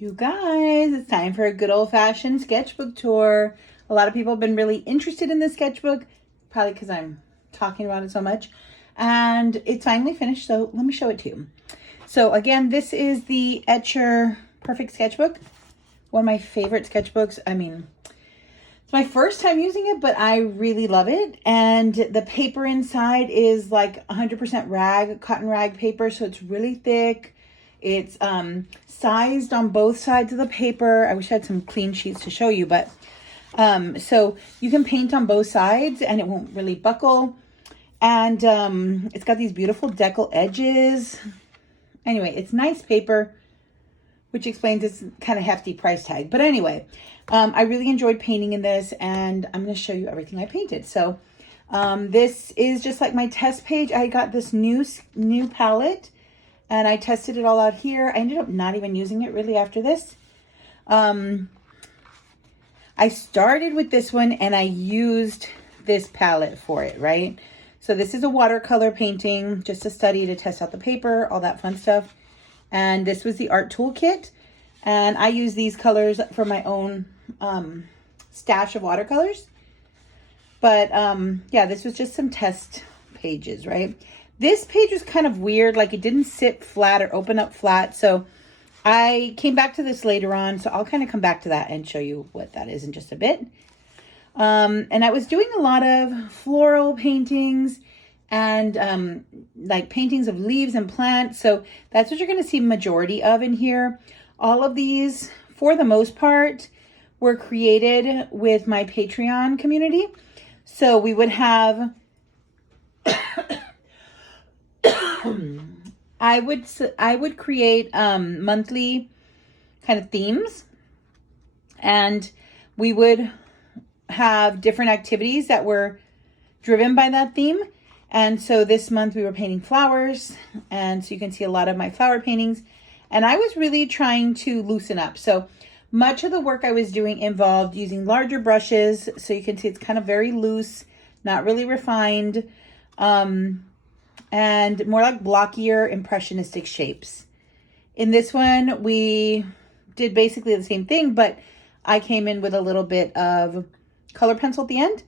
You guys, it's time for a good old-fashioned sketchbook tour. A lot of people have been really interested in this sketchbook, probably because I'm talking about it so much. And it's finally finished, so let me show it to you. So again, this is the Etcher Perfect Sketchbook. One of my favorite sketchbooks. I mean, it's my first time using it, but I really love it. And the paper inside is like 100% rag, cotton rag paper, so it's really thick. It's sized on both sides of the paper. I wish I had some clean sheets to show you, but so you can paint on both sides and it won't really buckle. And it's got these beautiful decal edges. Anyway, it's nice paper, which explains its kind of hefty price tag. But anyway, I really enjoyed painting in this, and I'm going to show you everything I painted. So this is just like my test page. I got this new palette, and I tested it all out here. I ended up not even using it really after this. I started with this one, and I used this palette for it, right? So this is a watercolor painting, just a study to test out the paper, all that fun stuff. And this was the art toolkit. And I use these colors for my own stash of watercolors. But yeah, this was just some test pages, right? This page was kind of weird, like it didn't sit flat or open up flat. So I came back to this later on. So I'll kind of come back to that and show you what that is in just a bit. And I was doing a lot of floral paintings and like paintings of leaves and plants. So that's what you're going to see majority of in here. All of these, for the most part, were created with my Patreon community. So we would have, I would create monthly kind of themes, and we would have different activities that were driven by that theme. And so this month we were painting flowers, and so you can see a lot of my flower paintings. And I was really trying to loosen up. So much of the work I was doing involved using larger brushes. So you can see it's kind of very loose, not really refined, and more like blockier impressionistic shapes. In this one, we did basically the same thing, but I came in with a little bit of color pencil at the end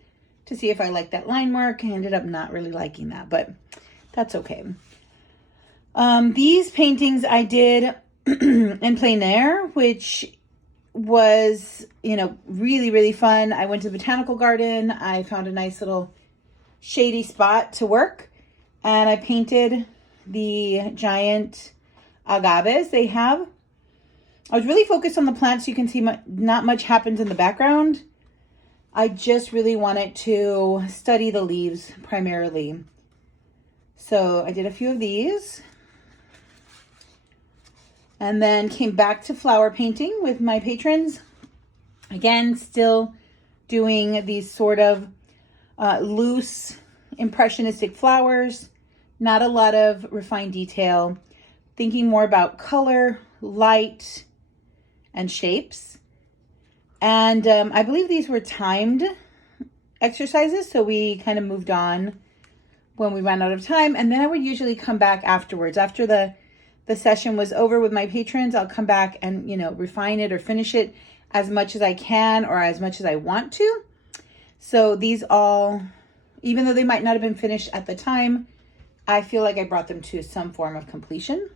to see if I liked that line work. I ended up not really liking that, but that's okay. These paintings I did in plein air, which was, you know, really, really fun. I went to the botanical garden. I found a nice little shady spot to work, and I painted the giant agaves they have. I was really focused on the plants. You can see not much happens in the background. I just really wanted to study the leaves primarily. So I did a few of these. And then came back to flower painting with my patrons. Again, still doing these sort of loose impressionistic flowers. Not a lot of refined detail. Thinking more about color, light, and shapes. And I believe these were timed exercises, so we kind of moved on when we ran out of time. And then I would usually come back afterwards. After the session was over with my patrons, I'll come back and, you know, refine it or finish it as much as I can or as much as I want to. So these all, even though they might not have been finished at the time, I feel like I brought them to some form of completion.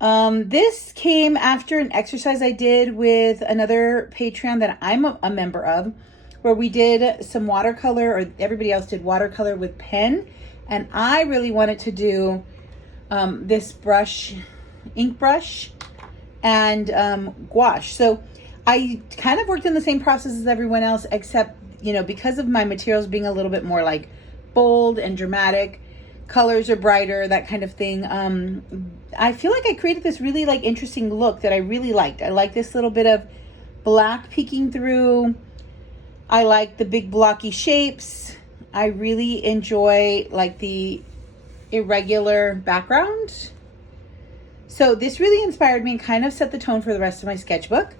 This came after an exercise I did with another Patreon that I'm a member of, where we did some watercolor, or everybody else did watercolor with pen. And I really wanted to do this brush, ink brush, and gouache. So I kind of worked in the same process as everyone else, except, you know, because of my materials being a little bit more like bold and dramatic, colors are brighter, that kind of thing. I feel like I created this really like interesting look that I really liked. I like this little bit of black peeking through. I like the big blocky shapes. I really enjoy like the irregular background. So this really inspired me and kind of set the tone for the rest of my sketchbook.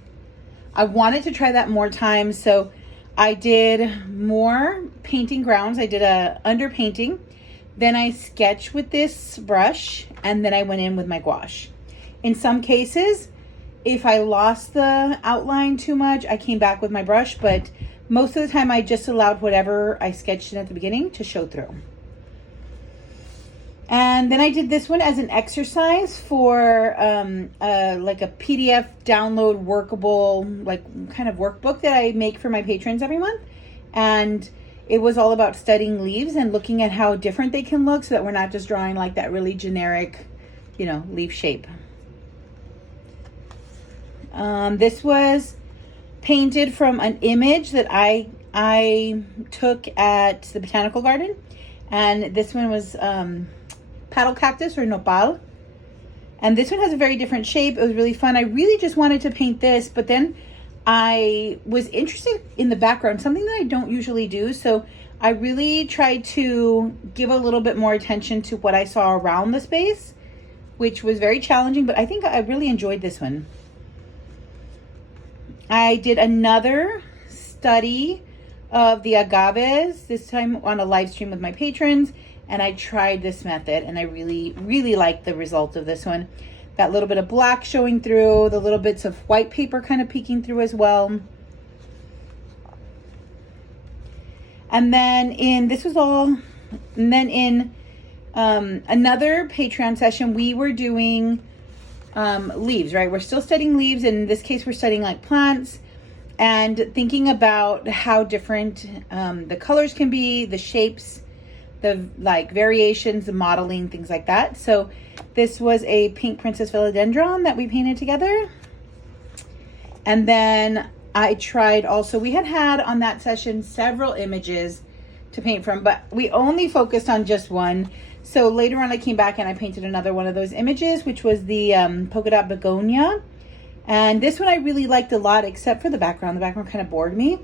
I wanted to try that more times, so I did more painting grounds. I did a underpainting. Then I sketched with this brush, and then I went in with my gouache. In some cases, if I lost the outline too much, I came back with my brush, but most of the time I just allowed whatever I sketched in at the beginning to show through. And then I did this one as an exercise for like a PDF download workable, like kind of workbook that I make for my patrons every month. And it was all about studying leaves and looking at how different they can look so that we're not just drawing like that really generic, you know, leaf shape. This was painted from an image that I took at the botanical garden. And this one was paddle cactus or nopal, and this one has a very different shape. It was really fun. I really just wanted to paint this, but then I was interested in the background, something that I don't usually do, so I really tried to give a little bit more attention to what I saw around the space, which was very challenging, but I think I really enjoyed this one. I did another study of the agaves, this time on a live stream with my patrons, and I tried this method and I really liked the result of this one. That little bit of black showing through, the little bits of white paper kind of peeking through as well. And then in another Patreon session, we were doing leaves, right? We're still studying leaves. In this case, we're studying like plants and thinking about how different the colors can be, the shapes, the like variations, the modeling, things like that. So this was a pink princess philodendron that we painted together. And then I tried also, we had on that session several images to paint from, but we only focused on just one. So later on I came back and I painted another one of those images, which was the polka dot begonia. And this one I really liked a lot, except for the background. The background kind of bored me.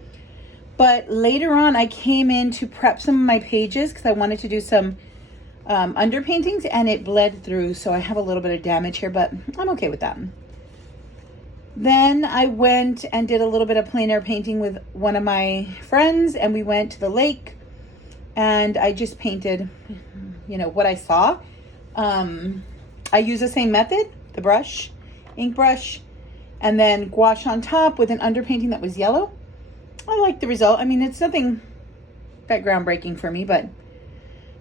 But later on, I came in to prep some of my pages because I wanted to do some underpaintings, and it bled through. So I have a little bit of damage here, but I'm okay with that. Then I went and did a little bit of plein air painting with one of my friends, and we went to the lake, and I just painted, you know, what I saw. I used the same method, the brush, ink brush, and then gouache on top with an underpainting that was yellow. I like the result. I mean, it's nothing that groundbreaking for me, but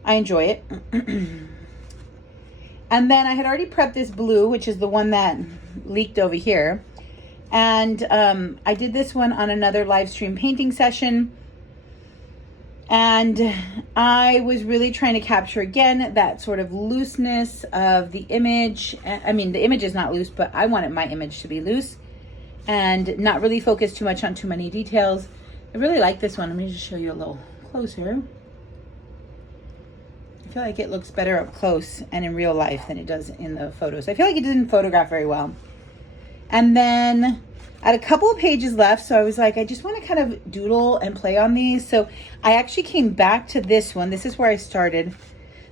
I enjoy it. And then I had already prepped this blue, which is the one that leaked over here. And I did this one on another live stream painting session. And I was really trying to capture, again, that sort of looseness of the image. I mean, the image is not loose, but I wanted my image to be loose and not really focus too much on too many details. I really like this one. Let me just show you a little closer. I feel like it looks better up close and in real life than it does in the photos. I feel like it didn't photograph very well. And then I had a couple of pages left, so I was like, I just want to kind of doodle and play on these. So I actually came back to this one. This is where I started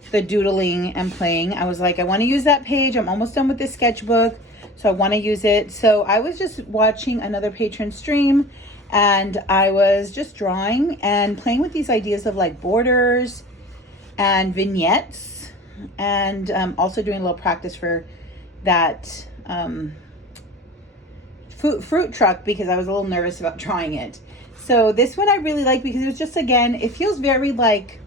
the doodling and playing. I was like, I want to use that page. I'm almost done with this sketchbook, so I want to use it. So I was just watching another patron stream, and I was just drawing and playing with these ideas of like borders and vignettes, and also doing a little practice for that fruit truck because I was a little nervous about drawing it. So this one I really like because it was just, again, it feels very like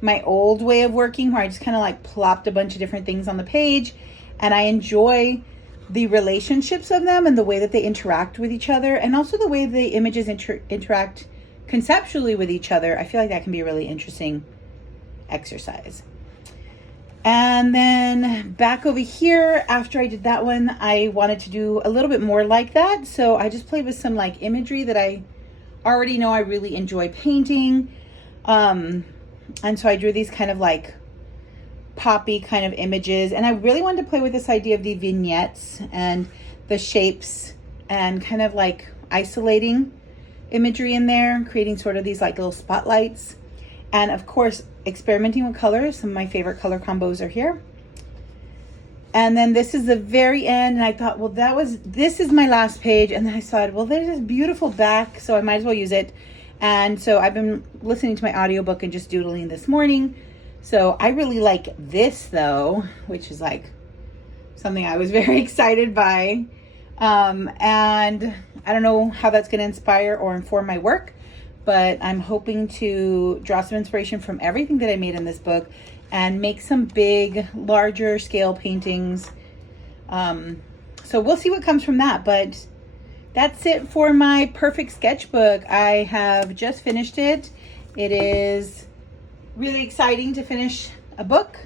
my old way of working where I just kind of like plopped a bunch of different things on the page, and I enjoy the relationships of them and the way that they interact with each other, and also the way the images interact conceptually with each other. I feel like that can be a really interesting exercise. And then back over here, after I did that one, I wanted to do a little bit more like that. So I just played with some like imagery that I already know I really enjoy painting. And so I drew these kind of like poppy kind of images. And I really wanted to play with this idea of the vignettes and the shapes and kind of like isolating imagery in there, creating sort of these like little spotlights. And of course, experimenting with colors. Some of my favorite color combos are here. And then this is the very end, and I thought, well, this is my last page. And then I saw, well, there's this beautiful back, so I might as well use it. And so I've been listening to my audiobook and just doodling this morning. So I really like this though, which is like something I was very excited by. And I don't know how that's going to inspire or inform my work, but I'm hoping to draw some inspiration from everything that I made in this book and make some big, larger scale paintings. So we'll see what comes from that, but that's it for my perfect sketchbook. I have just finished it. It is really exciting to finish a book.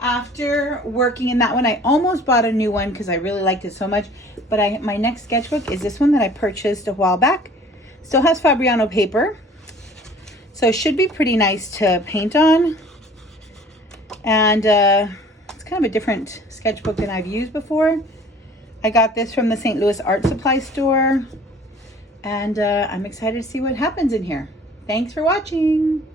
After working in that one, I almost bought a new one because I really liked it so much, but my next sketchbook is this one that I purchased a while back. Still has Fabriano paper, so it should be pretty nice to paint on. And it's kind of a different sketchbook than I've used before. I got this from the St. Louis Art Supply store, and I'm excited to see what happens in here. Thanks for watching.